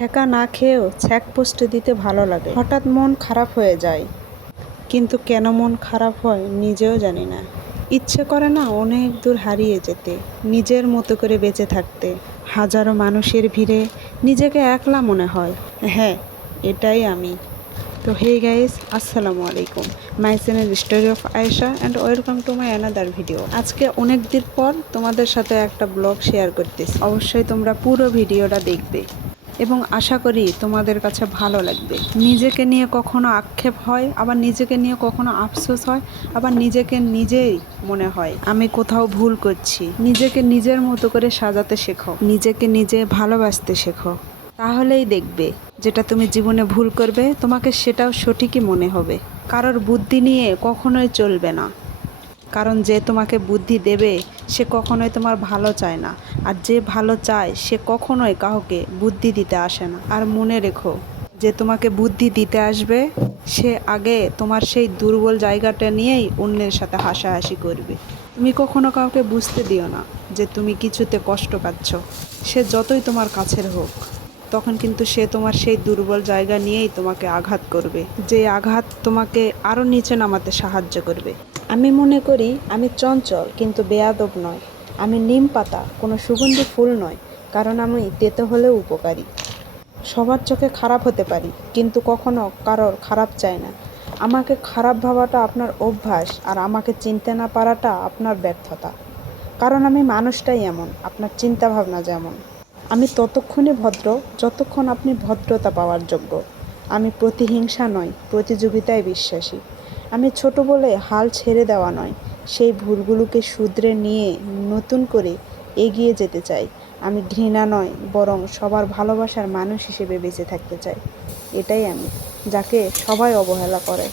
ছ্যাঁকা না খেয়েও ছ্যাঁক পোস্ট দিতে ভালো লাগে। হঠাৎ মন খারাপ হয়ে যায়, কিন্তু কেন মন খারাপ হয় নিজেও জানি না। ইচ্ছে করে না অনেক দূর হারিয়ে যেতে, নিজের মতো করে বেঁচে থাকতে। হাজারো মানুষের ভিড়ে নিজেকে একলা মনে হয়। হ্যাঁ, এটাই আমি। তো হে গাইস, আসসালামু আলাইকুম। My channel story of Ayesha and welcome to my another video. আজকে অনেক দিন পর তোমাদের সাথে একটা ব্লগ শেয়ার করতেছি। অবশ্যই তোমরা পুরো ভিডিওটা দেখবে এবং আশা করি তোমাদের কাছে ভালো লাগবে। নিজেকে নিয়ে কখনো আক্ষেপ হয়, আবার নিজেকে নিয়ে কখনো আফসোস হয়, আবার নিজেকে নিজেই মনে হয় আমি কোথাও ভুল করছি। নিজেকে নিজের মতো করে সাজাতে শেখো, নিজেকে নিজে ভালোবাসতে শেখো। তাহলেই দেখবে যেটা তুমি জীবনে ভুল করবে তোমাকে সেটাও সঠিকই মনে হবে। কারোর বুদ্ধি নিয়ে কখনোই চলবে না, কারণ যে তোমাকে বুদ্ধি দেবে সে কখনোই তোমার ভালো চায় না, আর যে ভালো চায় সে কখনোই কাউকে বুদ্ধি দিতে আসে না। আর মনে রেখো, যে তোমাকে বুদ্ধি দিতে আসবে সে আগে তোমার সেই দুর্বল জায়গাটা নিয়েই অন্যের সাথে হাসাহাসি করবে। তুমি কখনো কাউকে বুঝতে দিও না যে তুমি কিছুতে কষ্ট পাচ্ছ। সে যতই তোমার কাছের হোক, তখন কিন্তু সে তোমার সেই দুর্বল জায়গা নিয়েই তোমাকে আঘাত করবে, যে আঘাত তোমাকে আরও নিচে নামাতে সাহায্য করবে। আমি মনে করি আমি চঞ্চল কিন্তু বেয়াদব নয়। আমি নিম পাতা, কোনো সুগন্ধি ফুল নয়, কারণ আমি তেতো হলেও উপকারী। সবার চোখে খারাপ হতে পারি, কিন্তু কখনো কারোর খারাপ চাই না। আমাকে খারাপ ভাবাটা আপনার অভ্যাস, আর আমাকে চিনতে না পারাটা আপনার ব্যর্থতা। কারণ আমি মানুষটাই এমন, আপনার চিন্তা ভাবনা যেমন। আমি ততক্ষণই ভদ্র যতক্ষণ আপনি ভদ্রতা পাওয়ার যোগ্য। আমি প্রতিহিংসা নয়, প্রতিযোগিতায় বিশ্বাসী। আমি ছোট বলে হাল ছেড়ে দেওয়া নয়, সেই ভুলগুলোকে শুধরে নিয়ে নতুন করে এগিয়ে যেতে চাই। আমি ঘৃণা নয়, বরং সবার ভালোবাসার মানুষ হিসেবে বেঁচে থাকতে চাই। এটাই আমি, যাকে সবাই অবহেলা করে।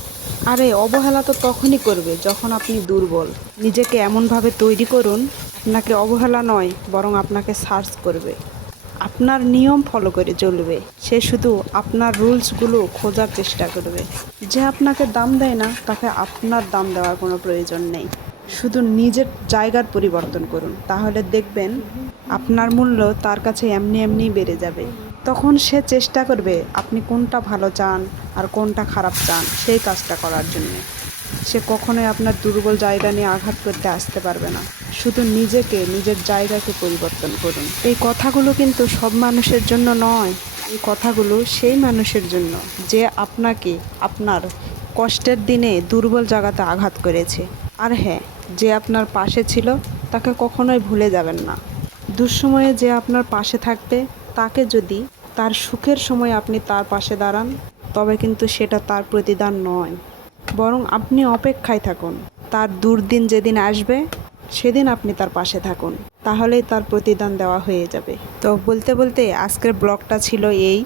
আর এই অবহেলা তো তখনই করবে যখন আপনি দুর্বল। নিজেকে এমনভাবে তৈরি করুন, আপনাকে অবহেলা নয় বরং আপনাকে সার্চ করবে, আপনার নিয়ম ফলো করে চলবে। সে শুধু আপনার রুলসগুলো খোঁজার চেষ্টা করবে। যে আপনাকে দাম দেয় না তাকে আপনার দাম দেওয়ার কোনো প্রয়োজন নেই। শুধু নিজের জায়গার পরিবর্তন করুন, তাহলে দেখবেন আপনার মূল্য তার কাছে এমনি এমনিই বেড়ে যাবে। তখন সে চেষ্টা করবে আপনি কোনটা ভালো চান আর কোনটা খারাপ চান সেই কাজটা করার জন্য। সে কখনোই আপনার দুর্বল জায়গা নিয়ে আঘাত করতে আসতে পারবে না। শুধু নিজেকে, নিজের জায়গাকে পরিবর্তন করুন। এই কথাগুলো কিন্তু সব মানুষের জন্য নয়, এই কথাগুলো সেই মানুষের জন্য যে আপনাকে আপনার কষ্টের দিনে দুর্বল জায়গাতে আঘাত করেছে। আর হ্যাঁ, যে আপনার পাশে ছিল তাকে কখনোই ভুলে যাবেন না। দুঃসময়ে যে আপনার পাশে থাকবে, তাকে যদি তার সুখের সময় আপনি তার পাশে দাঁড়ান, তবে কিন্তু সেটা তার প্রতিদান নয়, বরং আপনি অপেক্ষায় থাকুন। তার দুর্দিন যেদিন আসবে সেদিন আপনি তার পাশে থাকুন, তাহলেই তার প্রতিদান দেওয়া হয়ে যাবে। তো বলতে বলতে আজকের ব্লগটা ছিল এই।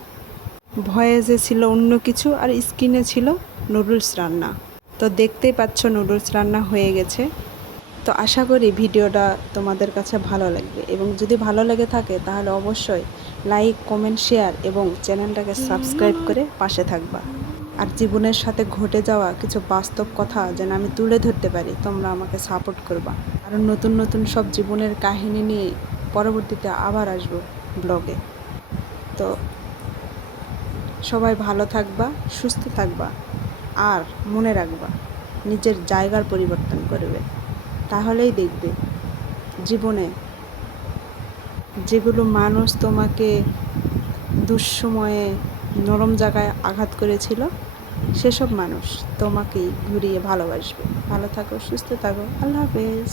ভয়েসে ছিল অন্য কিছু, আর স্ক্রিনে ছিল নুডলস রান্না। তো দেখতেই পাচ্ছ নুডলস রান্না হয়ে গেছে। তো আশা করি ভিডিওটা তোমাদের কাছে ভালো লাগবে, এবং যদি ভালো লেগে থাকে তাহলে অবশ্যই লাইক, কমেন্ট, শেয়ার এবং চ্যানেলটাকে সাবস্ক্রাইব করে পাশে থাকবা। আর জীবনের সাথে ঘটে যাওয়া কিছু বাস্তব কথা যেন আমি তুলে ধরতে পারি, তোমরা আমাকে সাপোর্ট করবা। আর নতুন নতুন সব জীবনের কাহিনী নিয়ে পরবর্তীতে আবার আসবো ব্লগে। তো সবাই ভালো থাকবা, সুস্থ থাকবা, আর মনে রাখবা নিজের জায়গার পরিবর্তন করবে। তাহলেই দেখবে জীবনে যেগুলো মানুষ তোমাকে দুঃসময়ে নরম জায়গায় আঘাত করেছিল, সেসব মানুষ তোমাকেই ঘুরিয়ে ভালোবাসবে। ভালো থাকো, সুস্থ থাকো, আল্লাহ হাফেজ।